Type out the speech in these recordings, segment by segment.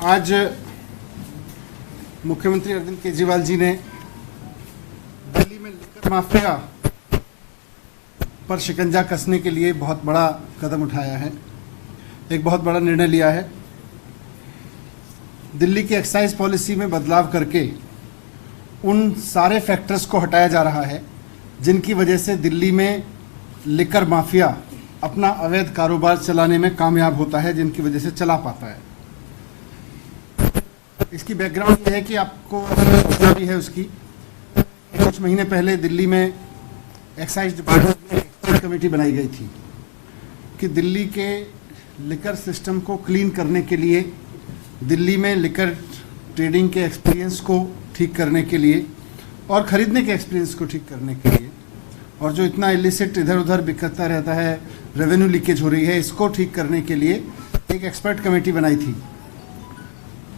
आज मुख्यमंत्री अरविंद केजरीवाल जी ने दिल्ली में लिकर माफिया पर शिकंजा कसने के लिए बहुत बड़ा कदम उठाया है, एक बहुत बड़ा निर्णय लिया है। दिल्ली की एक्साइज पॉलिसी में बदलाव करके उन सारे फैक्टर्स को हटाया जा रहा है जिनकी वजह से दिल्ली में लिकर माफिया अपना अवैध कारोबार चलाने में कामयाब होता है, जिनकी वजह से चला पाता है। इसकी बैकग्राउंड ये है कि आपको सूचना भी है उसकी। कुछ महीने पहले दिल्ली में एक्साइज डिपार्टमेंट में एक्सपर्ट कमेटी बनाई गई थी कि दिल्ली के लिकर सिस्टम को क्लीन करने के लिए, दिल्ली में लिकर ट्रेडिंग के एक्सपीरियंस को ठीक करने के लिए और ख़रीदने के एक्सपीरियंस को ठीक करने के लिए, और जो इतना इलिसिट इधर उधर बिखरता रहता है, रेवेन्यू लीकेज हो रही है, इसको ठीक करने के लिए एक एक्सपर्ट कमेटी बनाई थी।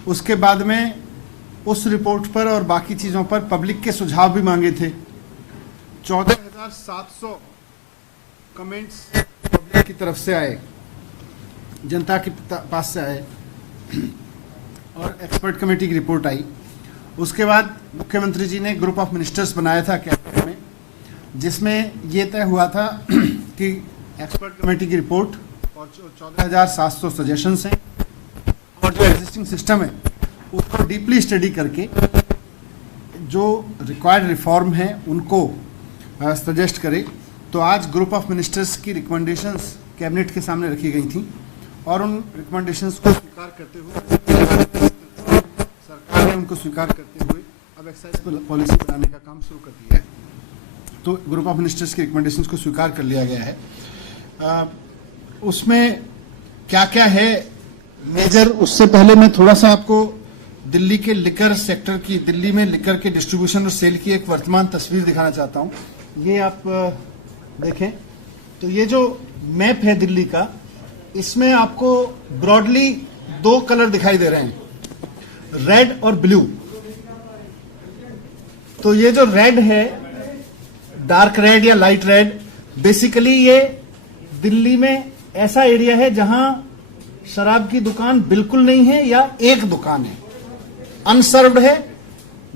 उसके बाद में उस रिपोर्ट पर और बाकी चीज़ों पर पब्लिक के सुझाव भी मांगे थे। 14,700 कमेंट्स पब्लिक की तरफ से आए, जनता के पास से आए और एक्सपर्ट कमेटी की रिपोर्ट आई। उसके बाद मुख्यमंत्री जी ने ग्रुप ऑफ मिनिस्टर्स बनाया था कैबिनेट में, जिसमें ये तय हुआ था कि एक्सपर्ट कमेटी की रिपोर्ट और 14,700 सजेशंस हैं और जो एग्जिस्टिंग सिस्टम है उसको डीपली स्टडी करके जो रिक्वायर्ड रिफॉर्म है उनको सजेस्ट करे। तो आज ग्रुप ऑफ मिनिस्टर्स की रिकमेंडेशंस कैबिनेट के सामने रखी गई थी और उन रिकमेंडेशंस को स्वीकार करते हुए सरकार ने उनको स्वीकार करते हुए अब एक्साइज पॉलिसी बनाने का काम शुरू कर दिया है। तो ग्रुप ऑफ मिनिस्टर्स की रिकमेंडेशंस को स्वीकार कर लिया गया है। उसमें क्या क्या है मेजर, उससे पहले मैं थोड़ा सा आपको दिल्ली के लिकर सेक्टर की, दिल्ली में लिकर के डिस्ट्रीब्यूशन और सेल की एक वर्तमान तस्वीर दिखाना चाहता हूं। ये आप देखें तो ये जो मैप है दिल्ली का, इसमें आपको ब्रॉडली दो कलर दिखाई दे रहे हैं, रेड और ब्लू। तो ये जो रेड है, डार्क रेड या लाइट रेड, बेसिकली ये दिल्ली में ऐसा एरिया है जहां शराब की दुकान बिल्कुल नहीं है या एक दुकान है, अनसर्व्ड है।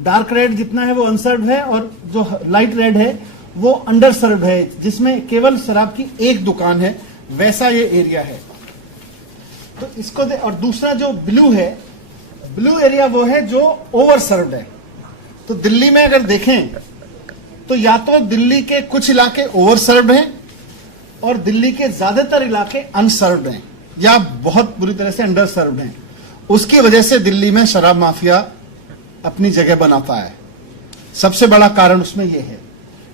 डार्क रेड जितना है वो अनसर्व्ड है और जो लाइट रेड है वो अंडर सर्व्ड है, जिसमें केवल शराब की एक दुकान है, वैसा ये एरिया है। तो इसको और दूसरा जो ब्लू है, ब्लू एरिया वो है जो ओवर सर्व्ड है। तो दिल्ली में अगर देखें तो या तो दिल्ली के कुछ इलाके ओवर सर्व्ड हैं और दिल्ली के ज्यादातर इलाके अनसर्व्ड हैं या बहुत बुरी तरह से अंडर सर्व्ड हैं। उसकी वजह से दिल्ली में शराब माफिया अपनी जगह बनाता है। सबसे बड़ा कारण उसमें यह है।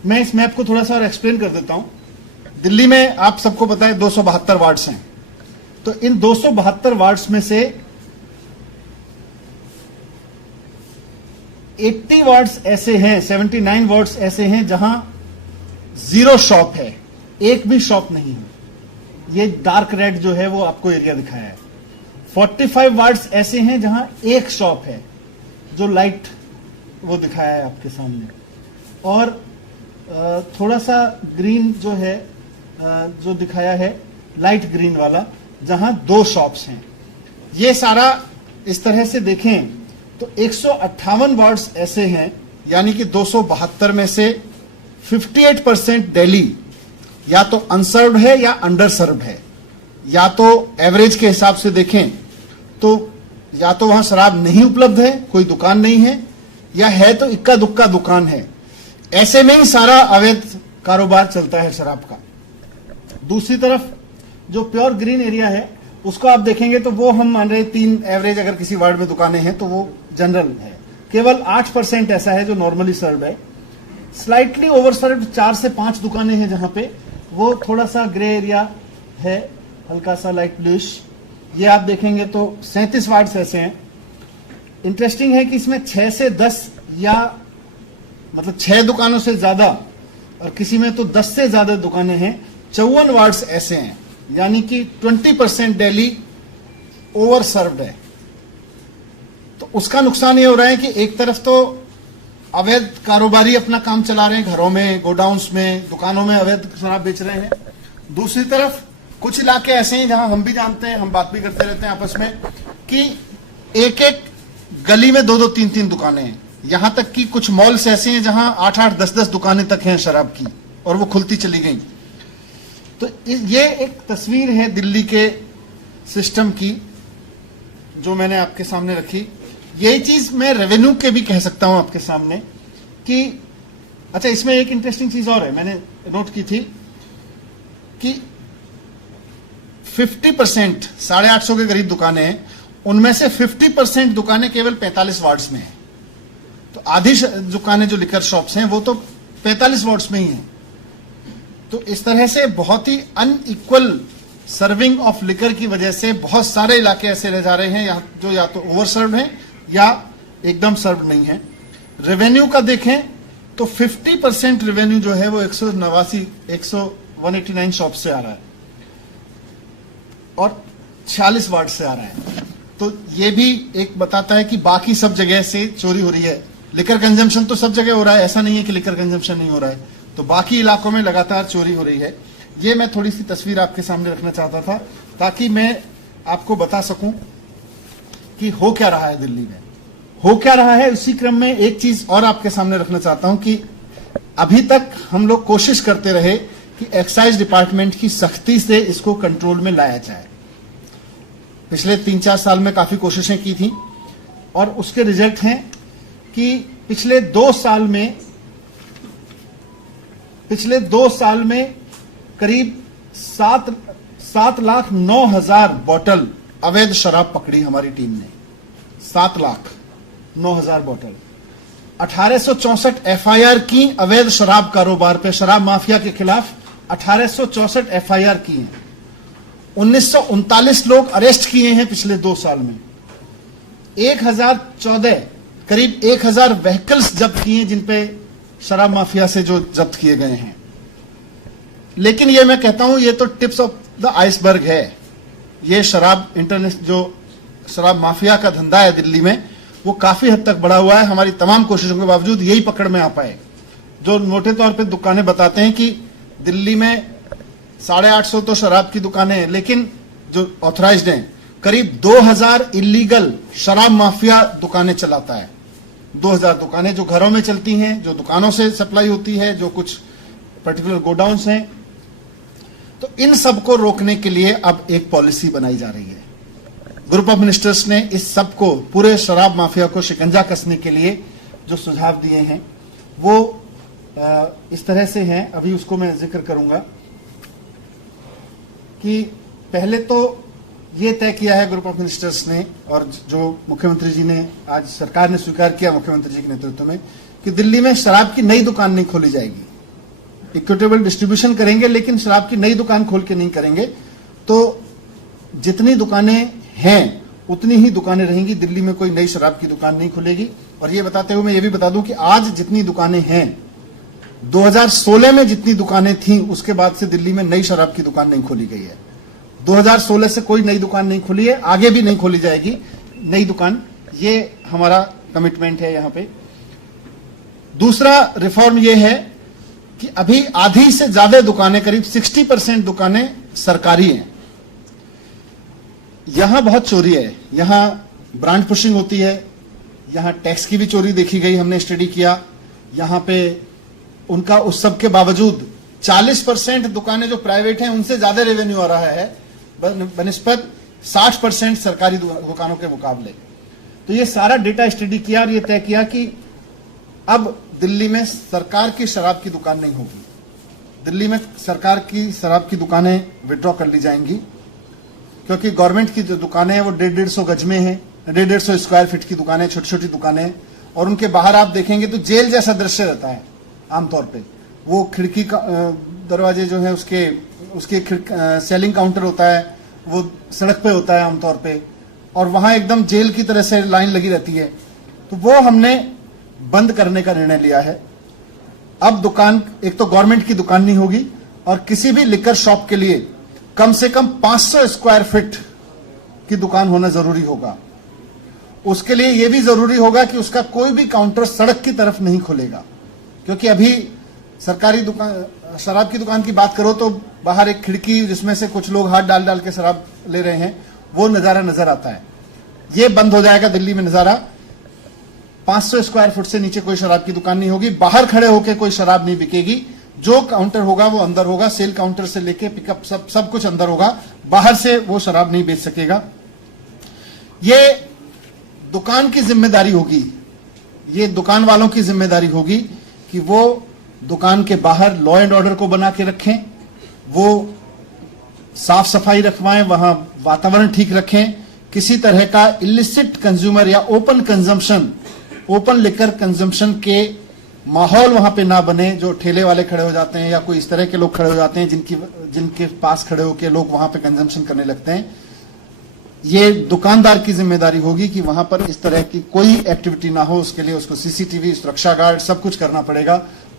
मैं इस मैप को थोड़ा सा और एक्सप्लेन कर देता हूं। दिल्ली में आप सबको पता है 272 वार्ड्स हैं। तो इन 272 वार्ड्स में से 80 वार्ड्स ऐसे हैं, 79 वार्ड्स ऐसे हैं जहां जीरो शॉप है, एक भी शॉप नहीं है। ये डार्क रेड जो है वो आपको एरिया दिखाया है। 45 वार्ड्स ऐसे हैं जहां एक शॉप है, जो लाइट वो दिखाया है आपके सामने। और थोड़ा सा ग्रीन जो है, जो दिखाया है लाइट ग्रीन वाला, जहां दो शॉप्स हैं। ये सारा इस तरह से देखें तो 158 वार्ड्स ऐसे हैं, यानी कि 272 में से 58% दिल्ली या तो अनसर्व्ड है या अंडर सर्व्ड है। या तो एवरेज के हिसाब से देखें तो या तो वहां शराब नहीं उपलब्ध है, कोई दुकान नहीं है, या है तो इक्का दुक्का दुकान है। ऐसे में ही सारा अवैध कारोबार चलता है शराब का। दूसरी तरफ जो प्योर ग्रीन एरिया है उसको आप देखेंगे तो वो हम मान रहे 3 एवरेज अगर किसी वार्ड में दुकानें हैं तो वो जनरल है। केवल 8% ऐसा है जो नॉर्मली सर्व्ड है। स्लाइटली ओवर सर्व्ड 4 से 5 दुकानें हैं जहां पे वो थोड़ा सा ग्रे एरिया है, हल्का सा लाइट ब्लूइश। ये आप देखेंगे तो 37 वार्ड्स ऐसे हैं। इंटरेस्टिंग है कि इसमें 6 से 10 या मतलब 6 दुकानों से ज्यादा और किसी में तो 10 से ज्यादा दुकानें हैं। 54 वार्ड्स ऐसे हैं, यानी कि 20% दिल्ली ओवर सर्व्ड है। तो उसका नुकसान ये हो रहा है कि एक तरफ तो अवैध कारोबारी अपना काम चला रहे हैं, घरों में, गोडाउन्स में, दुकानों में अवैध शराब बेच रहे हैं। दूसरी तरफ कुछ इलाके ऐसे हैं जहां हम भी जानते हैं, हम बात भी करते रहते हैं आपस में, कि एक एक गली में 2-2 3-3 दुकानें हैं। यहां तक कि कुछ मॉल्स ऐसे हैं जहां 8-8 10-10 दुकानें तक हैं शराब की, और वो खुलती चली गई। तो ये एक तस्वीर है दिल्ली के सिस्टम की जो मैंने आपके सामने रखी। यही चीज मैं रेवेन्यू के भी कह सकता हूं आपके सामने कि अच्छा, इसमें एक इंटरेस्टिंग चीज और है, मैंने नोट की थी कि 50% 850 के करीब दुकानें हैं, उनमें से 50% दुकानें केवल 45 वार्ड्स में हैं। तो आधी दुकानें जो लिकर शॉप्स हैं वो तो 45 वार्ड्स में ही हैं। तो इस तरह से बहुत ही अनइक्वल सर्विंग ऑफ लिकर की वजह से बहुत सारे इलाके ऐसे रह जा रहे हैं जो या तो ओवर सर्व हैं या एकदम सर्व नहीं है। रेवेन्यू का देखें तो 50% रेवेन्यू जो है वो 189 शॉप से आ रहा है और 46 वार्ड से आ रहा है। तो ये भी एक बताता है कि बाकी सब जगह से चोरी हो रही है। लिकर कंजम्पशन तो सब जगह हो रहा है, ऐसा नहीं है कि लिकर कंजम्पशन नहीं हो रहा है। तो बाकी इलाकों में लगातार चोरी हो रही है। ये मैं थोड़ी सी तस्वीर आपके सामने रखना चाहता था ताकि मैं आपको बता सकूं कि हो क्या रहा है दिल्ली में, हो क्या रहा है। उसी क्रम में एक चीज और आपके सामने रखना चाहता हूं कि अभी तक हम लोग कोशिश करते रहे कि एक्साइज डिपार्टमेंट की सख्ती से इसको कंट्रोल में लाया जाए। पिछले 3-4 साल में काफी कोशिशें की थी और उसके रिजल्ट हैं कि पिछले 2 साल में करीब 7,09,000 बोतल अवैध शराब पकड़ी हमारी टीम ने। 7,09,000 बोतल। 1864 एफआईआर की अवैध शराब कारोबार पे, शराब माफिया के खिलाफ 1864 एफआईआर की हैं। 1939 लोग अरेस्ट किए हैं पिछले 2 साल में। 1014 करीब 1000 व्हीकल्स जब्त किए जिनपे शराब माफिया से जो जब्त किए गए हैं। लेकिन ये मैं कहता हूं ये तो टिप्स ऑफ द आइसबर्ग है। ये शराब इंटरनेशनल जो शराब माफिया का धंधा है दिल्ली में वो काफी हद तक बढ़ा हुआ है। हमारी तमाम कोशिशों के बावजूद यही पकड़ में आ पाए। जो मोटे तौर पे दुकानें बताते हैं कि दिल्ली में 850 तो शराब की दुकानें हैं, लेकिन जो ऑथराइज्ड हैं करीब 2000 इलीगल शराब माफिया दुकानें चलाता है। 2000 दुकानें जो घरों में चलती हैं, जो दुकानों से सप्लाई होती है, जो कुछ पर्टिकुलर गोडाउन्स हैं। तो इन सबको रोकने के लिए अब एक पॉलिसी बनाई जा रही है। ग्रुप ऑफ मिनिस्टर्स ने इस सब को, पूरे शराब माफिया को शिकंजा कसने के लिए जो सुझाव दिए हैं वो इस तरह से हैं। अभी उसको मैं जिक्र करूंगा कि पहले तो ये तय किया है ग्रुप ऑफ मिनिस्टर्स ने और जो मुख्यमंत्री जी ने, आज सरकार ने स्वीकार किया मुख्यमंत्री जी के नेतृत्व में, कि दिल्ली में शराब की नई दुकान नहीं खोली जाएगी। इक्विटेबल डिस्ट्रीब्यूशन करेंगे लेकिन शराब की नई दुकान खोल के नहीं करेंगे। तो जितनी दुकानें हैं उतनी ही दुकानें रहेंगी। दिल्ली में कोई नई शराब की दुकान नहीं खुलेगी। और ये बताते हुए मैं ये भी बता दूं कि आज जितनी दुकानें हैं, 2016 में जितनी दुकानें थीं उसके बाद से दिल्ली में नई शराब की दुकान नहीं खोली गई है। 2016 से कोई नई दुकान नहीं खुली है, आगे भी नहीं खोली जाएगी नई दुकान। ये हमारा कमिटमेंट है यहां पे। दूसरा रिफॉर्म ये है कि अभी आधी से ज्यादा दुकानें, करीब 60% दुकानें सरकारी हैं। यहां बहुत चोरी है, यहां ब्रांड पुशिंग होती है, यहां टैक्स की भी चोरी देखी गई, हमने स्टडी किया। यहां पे उनका उस सब के बावजूद 40% दुकानें जो प्राइवेट हैं उनसे ज्यादा रेवेन्यू आ रहा है बनिस्बत 60% सरकारी दुकानों के मुकाबले। तो ये सारा डेटा स्टडी किया और ये तय किया कि अब दिल्ली में सरकार की शराब की दुकान नहीं होगी। दिल्ली में सरकार की शराब की दुकानें विड्रॉ कर ली जाएंगी, क्योंकि गवर्नमेंट की जो दुकानें हैं वो 150 गज में हैं, 150 स्क्वायर फीट की दुकानें, छोटी छोटी दुकानें, और उनके बाहर आप देखेंगे तो जेल जैसा दृश्य रहता है आमतौर पे। वो खिड़की का दरवाजे जो है उसके सेलिंग काउंटर होता है, वो सड़क पे होता है आमतौर पे, और वहां एकदम जेल की तरह से लाइन लगी रहती है। तो वो हमने बंद करने का निर्णय लिया है। अब दुकान, एक तो गवर्नमेंट की दुकान नहीं होगी, और किसी भी लिकर शॉप के लिए कम से कम 500 स्क्वायर फीट की दुकान होना जरूरी होगा। उसके लिए यह भी जरूरी होगा कि उसका कोई भी काउंटर सड़क की तरफ नहीं खुलेगा, क्योंकि अभी सरकारी दुकान, शराब की दुकान की बात करो तो बाहर एक खिड़की जिसमें से कुछ लोग हाथ डाल डाल के शराब ले रहे हैं, वो नजारा नजर आता है। ये बंद हो जाएगा दिल्ली में नजारा। 500 स्क्वायर फुट से नीचे कोई शराब की दुकान नहीं होगी, बाहर खड़े होकर कोई शराब नहीं बिकेगी, जो काउंटर होगा वो अंदर होगा, सेल काउंटर से लेके पिकअप सब कुछ अंदर होगा, बाहर से वो शराब नहीं बेच सकेगा। ये दुकान की जिम्मेदारी होगी, ये दुकान वालों की जिम्मेदारी होगी कि वो दुकान के बाहर लॉ एंड ऑर्डर को बना के रखें, वो साफ सफाई रखवाएं, वहां वातावरण ठीक रखें, किसी तरह का इलिसिट कंज्यूमर या open consumption, open liquor consumption के माहौल वहां पे ना बने, जो ठेले वाले खड़े हो जाते हैं या कोई इस तरह के लोग खड़े हो जाते हैं जिनके पास खड़े होकर लोग वहां पे कंजम्पशन करने लगते हैं। ये दुकानदार की जिम्मेदारी होगी कि वहां पर इस तरह की कोई एक्टिविटी ना हो, उसके लिए उसको सीसीटीवी, सुरक्षा गार्ड सब कुछ करना पड़ेगा,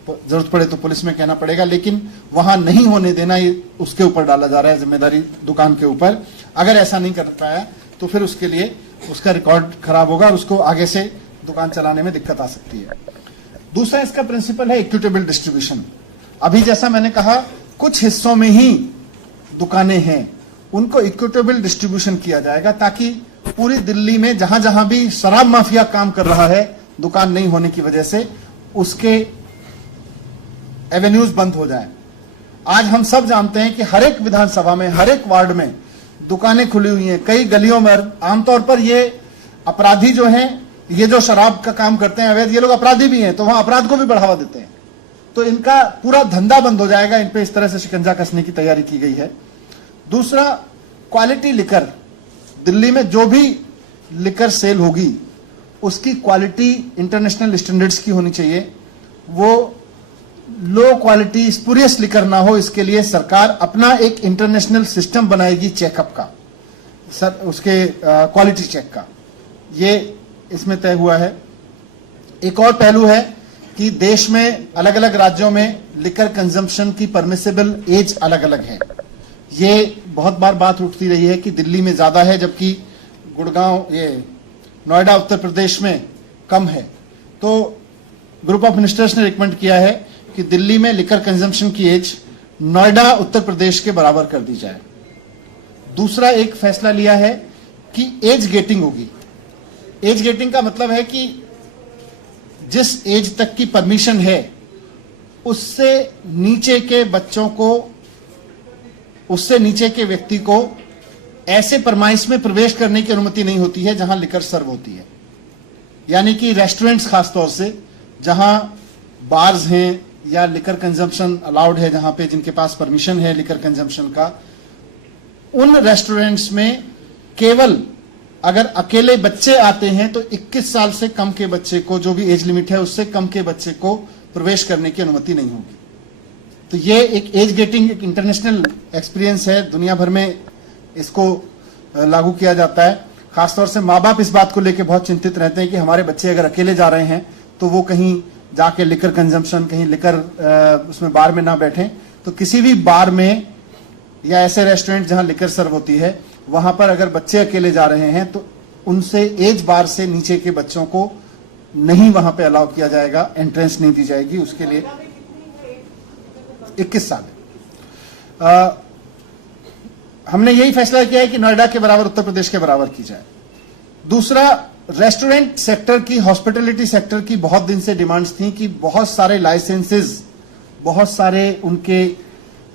जरूरत पड़े तो पुलिस में कहना पड़ेगा, लेकिन वहां नहीं होने देना ये उसके ऊपर डाला जा रहा है, जिम्मेदारी दुकान के ऊपर। अगर ऐसा नहीं कर पाया तो फिर उसके लिए उसका रिकॉर्ड खराब होगा और उसको आगे से दुकान चलाने में दिक्कत आ सकती है। दूसरा इसका प्रिंसिपल है इक्विटेबल डिस्ट्रीब्यूशन। अभी जैसा मैंने कहा कुछ हिस्सों में ही दुकानें हैं, उनको इक्विटेबल डिस्ट्रीब्यूशन किया जाएगा ताकि पूरी दिल्ली में जहां जहां भी शराब माफिया काम कर रहा है दुकान नहीं होने की वजह से, उसके एवेन्यूज बंद हो जाए। आज हम सब जानते हैं कि हर एक विधानसभा में, हर एक वार्ड में दुकानें खुली हुई हैं, कई गलियों में। आमतौर पर ये अपराधी जो हैं, ये जो शराब का काम करते हैं अवैध, ये लोग अपराधी भी हैं, तो वहां अपराध को भी बढ़ावा देते हैं, तो इनका पूरा धंधा बंद हो जाएगा। इन पे इस तरह से शिकंजा कसने की तैयारी की गई है। दूसरा, क्वालिटी लिकर, दिल्ली में जो भी लिकर सेल होगी उसकी क्वालिटी इंटरनेशनल स्टैंडर्ड्स की होनी चाहिए, वो लो क्वालिटी स्पुरियस लिकर ना हो। इसके लिए सरकार अपना एक इंटरनेशनल सिस्टम बनाएगी चेकअप का, सर उसके क्वालिटी चेक का, ये इसमें तय हुआ है। एक और पहलू है कि देश में अलग अलग राज्यों में लिकर कंजम्पशन की परमिसिबल एज अलग अलग है। ये बहुत बार बात उठती रही है कि दिल्ली में ज्यादा है जबकि गुड़गांव, ये नोएडा उत्तर प्रदेश में कम है। तो ग्रुप ऑफ मिनिस्टर्स ने रिकमेंड किया है कि दिल्ली में लिकर कंजम्पशन की एज नोएडा उत्तर प्रदेश के बराबर कर दी जाए। दूसरा एक फैसला लिया है कि एज गेटिंग होगी। एज गेटिंग का मतलब है कि जिस एज तक की परमिशन है उससे नीचे के बच्चों को, उससे नीचे के व्यक्ति को ऐसे परमाइश में प्रवेश करने की अनुमति नहीं होती है जहां लिकर सर्व होती है। यानी कि रेस्टोरेंट्स खासतौर से जहां बार्स हैं या लिकर कंजम्पशन अलाउड है, जहां पे जिनके पास परमिशन है लिकर कंजम्पशन का, उन रेस्टोरेंट्स में केवल अगर अकेले बच्चे आते हैं तो 21 साल से कम के बच्चे को, जो भी एज लिमिट है उससे कम के बच्चे को प्रवेश करने की अनुमति नहीं होगी। तो ये एक एज गेटिंग एक इंटरनेशनल एक्सपीरियंस है, दुनिया भर में इसको लागू किया जाता है। खासतौर से माँ बाप इस बात को लेकर बहुत चिंतित रहते हैं कि हमारे बच्चे अगर अकेले जा रहे हैं तो वो कहीं जाके लिकर कंजम्पशन, कहीं लिकर उसमें बार में ना बैठें। तो किसी भी बार में या ऐसे रेस्टोरेंट जहां लिकर सर्व होती है वहां पर अगर बच्चे अकेले जा रहे हैं तो उनसे एज बार से नीचे के बच्चों को नहीं वहां पे अलाउ किया जाएगा, एंट्रेंस नहीं दी जाएगी। उसके लिए 21 साल हमने यही फैसला किया है कि नोएडा के बराबर, उत्तर प्रदेश के बराबर की जाए। दूसरा, रेस्टोरेंट सेक्टर की, हॉस्पिटैलिटी सेक्टर की बहुत दिन से डिमांड्स थी कि बहुत सारे लाइसेंसेस, बहुत सारे उनके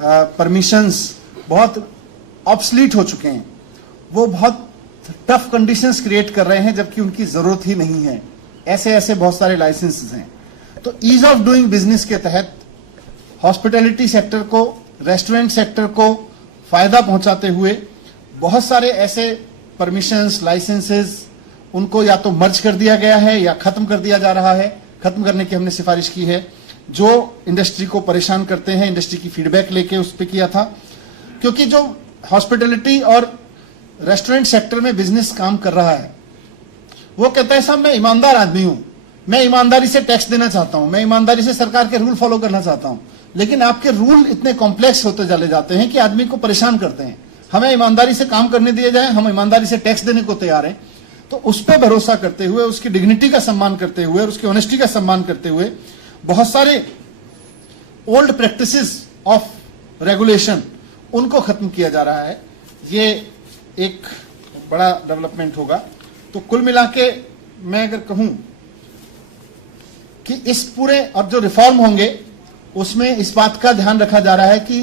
परमिशंस बहुत ऑब्सलीट हो चुके हैं, वो बहुत टफ कंडीशंस क्रिएट कर रहे हैं जबकि उनकी जरूरत ही नहीं है। ऐसे ऐसे बहुत सारे लाइसेंसेस हैं। तो ईज ऑफ डूइंग बिजनेस के तहत हॉस्पिटैलिटी सेक्टर को, रेस्टोरेंट सेक्टर को फायदा पहुंचाते हुए बहुत सारे ऐसे परमिशंस, लाइसेंसेस, उनको या तो मर्ज कर दिया गया है या खत्म कर दिया जा रहा है। खत्म करने की हमने सिफारिश की है, जो इंडस्ट्री को परेशान करते हैं। इंडस्ट्री की फीडबैक लेके उस पर किया था, क्योंकि जो हॉस्पिटैलिटी और रेस्टोरेंट सेक्टर में बिजनेस काम कर रहा है वो कहता है साहब मैं ईमानदार आदमी हूं, मैं ईमानदारी से टैक्स देना चाहता हूं, मैं ईमानदारी से सरकार के रूल फॉलो करना चाहता हूं, लेकिन आपके रूल इतने कॉम्प्लेक्स होते चले जाते हैं कि आदमी को परेशान करते हैं। हमें ईमानदारी से काम करने दिया जाए, हम ईमानदारी से टैक्स देने को तैयार हैं। तो उस पर भरोसा करते हुए, उसकी डिग्निटी का सम्मान करते हुए और उसकी ऑनेस्टी का सम्मान करते हुए बहुत सारे ओल्ड प्रैक्टिसेस ऑफ रेगुलेशन उनको खत्म किया जा रहा है। ये एक बड़ा डेवलपमेंट होगा। तो कुल मिला के मैं अगर कहूं कि इस पूरे और जो रिफॉर्म होंगे उसमें इस बात का ध्यान रखा जा रहा है कि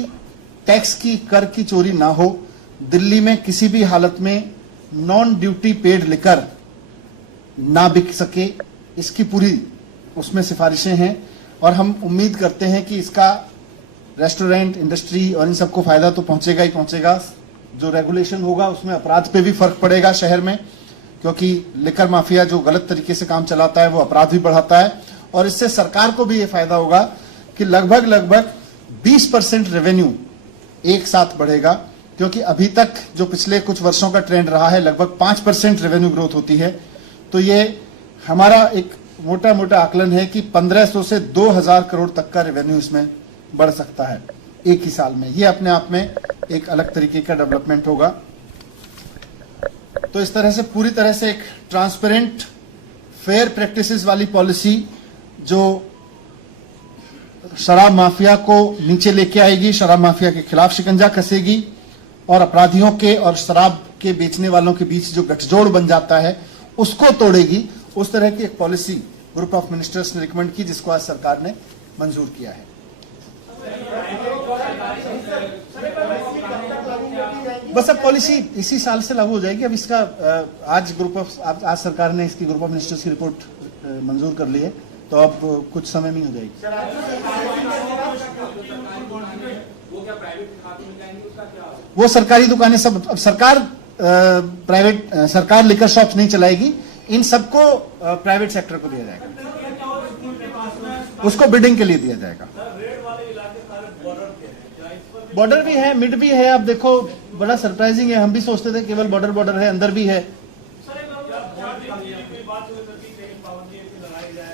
टैक्स की, कर की चोरी ना हो। दिल्ली में किसी भी हालत में नॉन ड्यूटी पेड लिकर ना बिक सके, इसकी पूरी उसमें सिफारिशें हैं। और हम उम्मीद करते हैं कि इसका रेस्टोरेंट इंडस्ट्री और इन सबको फायदा तो पहुंचेगा ही पहुंचेगा। जो रेगुलेशन होगा उसमें अपराध पे भी फर्क पड़ेगा शहर में, क्योंकि लिकर माफिया जो गलत तरीके से काम चलाता है वो अपराध भी बढ़ाता है। और इससे सरकार को भी ये फायदा होगा कि लगभग 20% रेवेन्यू एक साथ बढ़ेगा, क्योंकि अभी तक जो पिछले कुछ वर्षों का ट्रेंड रहा है लगभग 5% रेवेन्यू ग्रोथ होती है। तो ये हमारा एक मोटा मोटा आकलन है कि 1500 से 2000 करोड़ तक का रेवेन्यू इसमें बढ़ सकता है एक ही साल में। ये अपने आप में एक अलग तरीके का डेवलपमेंट होगा। तो इस तरह से पूरी तरह से एक ट्रांसपेरेंट फेयर प्रैक्टिसेस वाली पॉलिसी जो शराब माफिया को नीचे लेके आएगी, शराब माफिया के खिलाफ शिकंजा कसेगी और अपराधियों के और शराब के बेचने वालों के बीच जो गठजोड़ बन जाता है उसको तोड़ेगी। उस तरह की एक पॉलिसी ग्रुप ऑफ मिनिस्टर्स ने रिकमेंड की, जिसको आज सरकार ने मंजूर किया है। बस अब पॉलिसी इसी साल से लागू हो जाएगी। अब इसका आज सरकार ने इसकी ग्रुप ऑफ मिनिस्टर्स की रिपोर्ट मंजूर कर ली है, तो अब कुछ समय में हो जाएगी। वो सरकारी दुकानें सब, अब सरकार लिकर शॉप्स नहीं चलाएगी, इन सबको प्राइवेट सेक्टर को दिया जाएगा, उसको बिडिंग के लिए दिया जाएगा। बॉर्डर भी है, मिड भी है। आप देखो बड़ा सरप्राइजिंग है, हम भी सोचते थे केवल बॉर्डर है, अंदर भी है।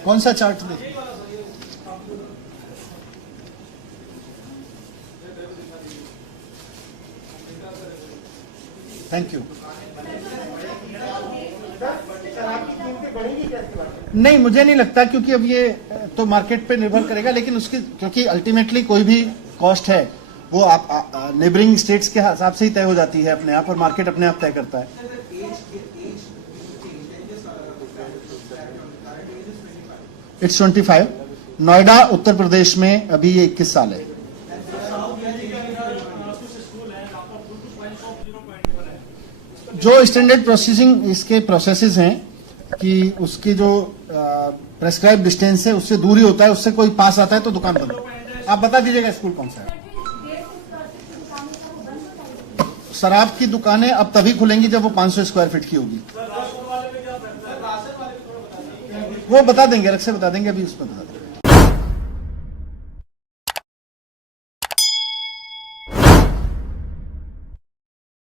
कौन सा चार्ट देखिए? Thank you. नहीं, मुझे नहीं लगता, क्योंकि अब ये तो मार्केट पे निर्भर करेगा, लेकिन उसकी, क्योंकि अल्टीमेटली कोई भी कॉस्ट है वो आप नेबरिंग स्टेट्स के हिसाब से ही तय हो जाती है अपने आप, और मार्केट अपने आप तय करता है। इट्स 25। नोएडा उत्तर प्रदेश में अभी ये 21 साल है। जो स्टैंडर्ड प्रोसेसिंग इसके प्रोसेसेस हैं कि उसकी जो प्रेस्क्राइब डिस्टेंस है उससे दूरी होता है, उससे कोई पास आता है तो दुकान बंद। आप बता दीजिएगा स्कूल कौन सा है। शराब की दुकानें अब तभी खुलेंगी जब वो 500 स्क्वायर फीट की होगी। वो बता देंगे, अलग से बता देंगे, अभी उसमें बता देंगे।